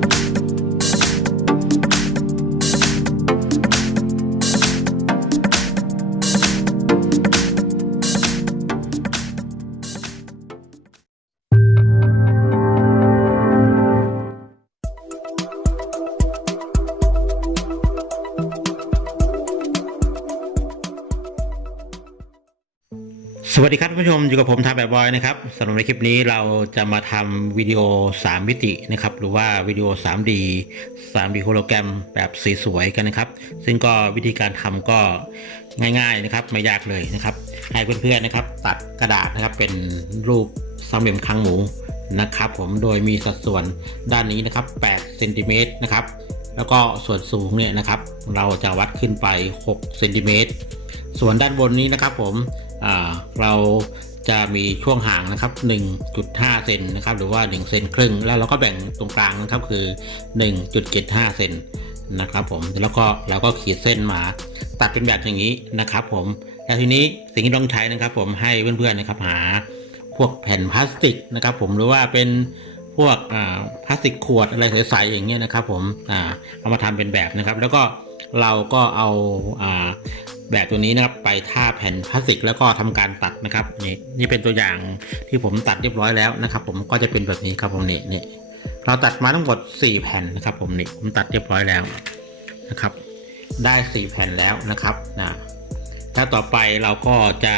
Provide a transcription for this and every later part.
Bye. สวัสดีครับท่านผู้ชมอยู่กับผมทำแบบบอยนะครับสำหรับในคลิปนี้เราจะมาทำวิดีโอ 3 มิตินะครับหรือว่าวิดีโอ 3D 3D โฮโลแกรมแบบสีสวยกันนะครับ ซึ่งก็วิธีการทำก็ง่ายๆนะครับไม่ยากเลยนะครับ ให้เพื่อนๆนะครับ ตัดกระดาษนะครับเป็นรูปสามเหลี่ยมคางหมูนะครับ ผมโดยมีสัดส่วนด้านนี้นะครับ8เซนติเมตรนะครับแล้วก็ส่วนสูงเนี่ยนะครับ เราจะวัดขึ้นไป6เซนติเมตรส่วนด้านบนนี้นะครับผม เราจะมีช่วงห่างนะครับ 1.5 เซนนะครับ หรือว่า 1 เซนครึ่ง แล้วเราก็แบ่งตรงกลางนะครับคือ 1.75 เซนนะครับผม แล้วก็เราก็ขีดเส้นมาตัดเป็นแบบอย่างนี้นะครับผม แล้วทีนี้สิ่งที่ต้องใช้นะครับ ผมให้เพื่อนๆนะครับหาพวกแผ่นพลาสติกนะครับผมหรือว่าเป็นพวกพลาสติกขวดอะไรใสๆอย่างเงี้ยนะครับ ผมเอามาทำเป็นแบบนะครับ แล้วก็เราก็เอา แบบตัวนี้นะครับไปท่าแผ่นพลาสติกแล้วก็ทำการตัดนะครับนี่นี่เป็นตัวอย่างที่ผมตัดเรียบร้อยแล้วนะครับ ผมก็จะเป็นแบบนี้ครับผมนี่นี่เราตัดมาทั้งหมด 4 แผ่นนะครับ ผมนี่ผมตัดเรียบร้อยแล้วนะครับ ได้ 4 แผ่นแล้วนะครับนะแล้วต่อไปเราก็จะ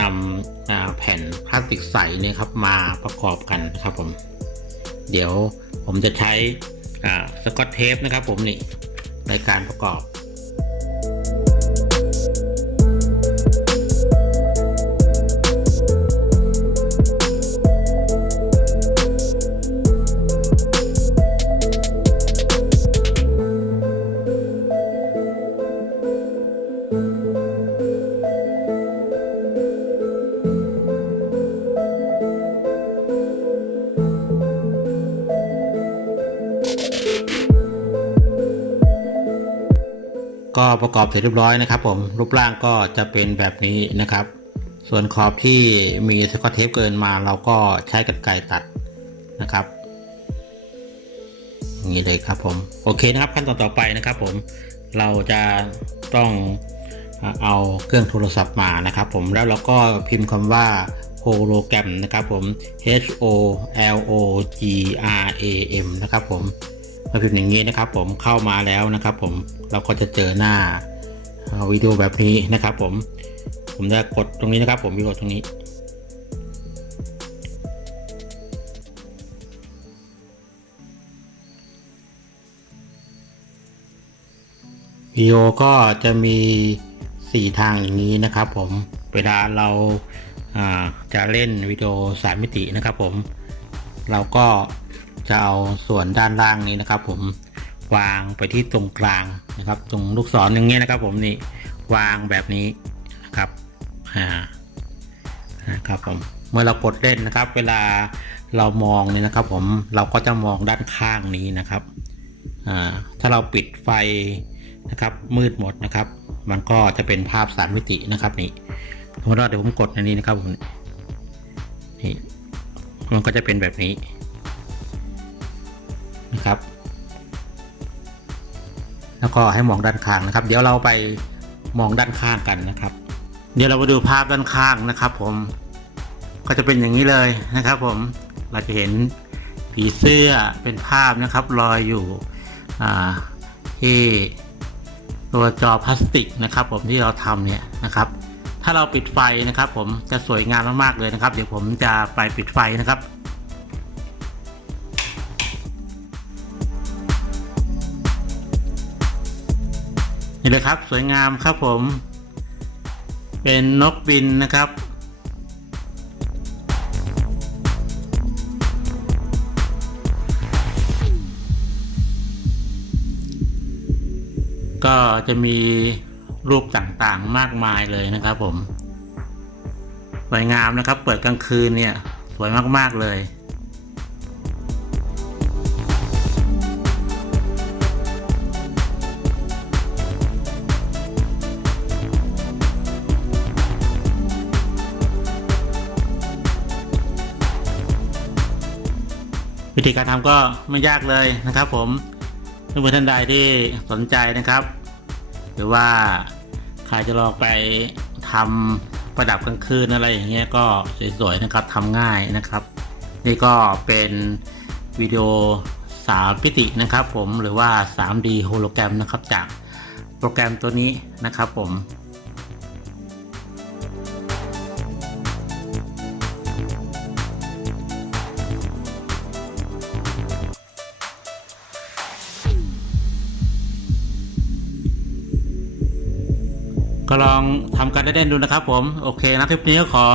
นำแผ่นพลาสติกใสเนี่ยครับมาประกอบกันนะครับผม เดี๋ยวผมจะใช้สกอตเทปนะครับ ผมนี่ในการประกอบ ก็ประกอบเสร็จเรียบร้อยนะครับ ผมรูปร่างก็จะเป็นแบบนี้นะครับ ส่วนขอบที่มีสกอตเทปเกินมาเราก็ใช้กรรไกรตัดนะครับอย่างนี้เลยครับผมโอเคนะครับขั้นตอนต่อไปนะครับ ผมเราจะต้องเอาเครื่องโทรศัพท์มานะครับ ผมแล้วเราก็พิมพ์คำว่าโฮโลแกรมนะครับผม H O L O G R A M นะครับผม มาพิมพ์อย่างนี้นะครับผมเข้ามาแล้วนะครับ ผมเราก็จะเจอหน้าวิดีโอแบบนี้นะครับ ผมผมจะกดตรงนี้นะครับ ผมวิดีโอตรงนี้ วิดีโอก็จะมี 4 ทางอย่างนี้นะครับ ผมเวลาเราาจะเล่นวิดีโอสามมิตินะครับ ผมเราก็ จะเอาส่วนด้านล่างนี้นะครับ ผมวางไปที่ตรงกลางนะครับ ตรงลูกศรอย่างเงี้ยนะครับ ผมนี่วางแบบนี้นะครับอ่านะครับผมเมื่อเรากดเล่นนะครับ เวลาเรามองเนี่ยนะครับ ผมเราก็จะมองด้านข้างนี้นะครับอ่าถ้าเราปิดไฟนะครับ มืดหมดนะครับ มันก็จะเป็นภาพสามมิตินะครับนี่สมมติว่าเดี๋ยวผมกดอันนี้นะครับผมนี่มันก็จะเป็นแบบนี้ นะครับ แล้วก็ให้มองด้านข้างนะครับ เดี๋ยวเราไปมองด้านข้างกันนะครับ เดี๋ยวเรามาดูภาพด้านข้างนะครับ ผมก็จะเป็นอย่างนี้เลยนะครับ ผมเราจะเห็นผีเสื้อเป็นภาพนะครับลอยอยู่ที่ตัวจอพลาสติกนะครับ ผมที่เราทำเนี่ยนะครับ ถ้าเราปิดไฟนะครับ ผมจะสวยงามมากๆเลยนะครับ เดี๋ยวผมจะไปปิดไฟนะครับ นี่เลยครับสวยงามครับผม เป็นนกบินนะครับ ก็จะมีรูปต่างๆมากมายเลยนะครับผม สวยงามนะครับ เปิดกลางคืนเนี่ย สวยมากๆเลย วิธีการทำก็ไม่ยากเลยนะครับผมเพื่อนท่านใดที่สนใจนะครับ หรือว่าใครจะลองไปทำประดับกลางคืนอะไรอย่างเงี้ยก็สวยๆนะครับทำง่ายนะครับ นี่ก็เป็นวิดีโอสามมิตินะครับผมหรือว่า 3D โฮโลแกรมนะครับจากโปรแกรมตัวนี้นะครับผม ก็ลองทำการเล่นๆดูนะครับ ผมโอเคนะคลิปนี้ก็ขอ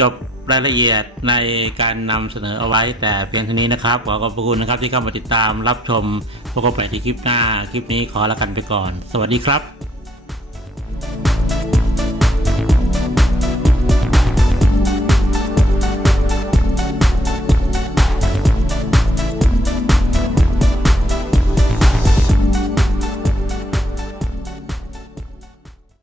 จบรายละเอียดในการนำเสนอเอาไว้ แต่เพียงเท่านี้นะครับขอขอบคุณนะครับที่เข้ามาติดตามรับชมพวกเราไปที่คลิปหน้า คลิปนี้ขอลากันไปก่อน สวัสดีครับ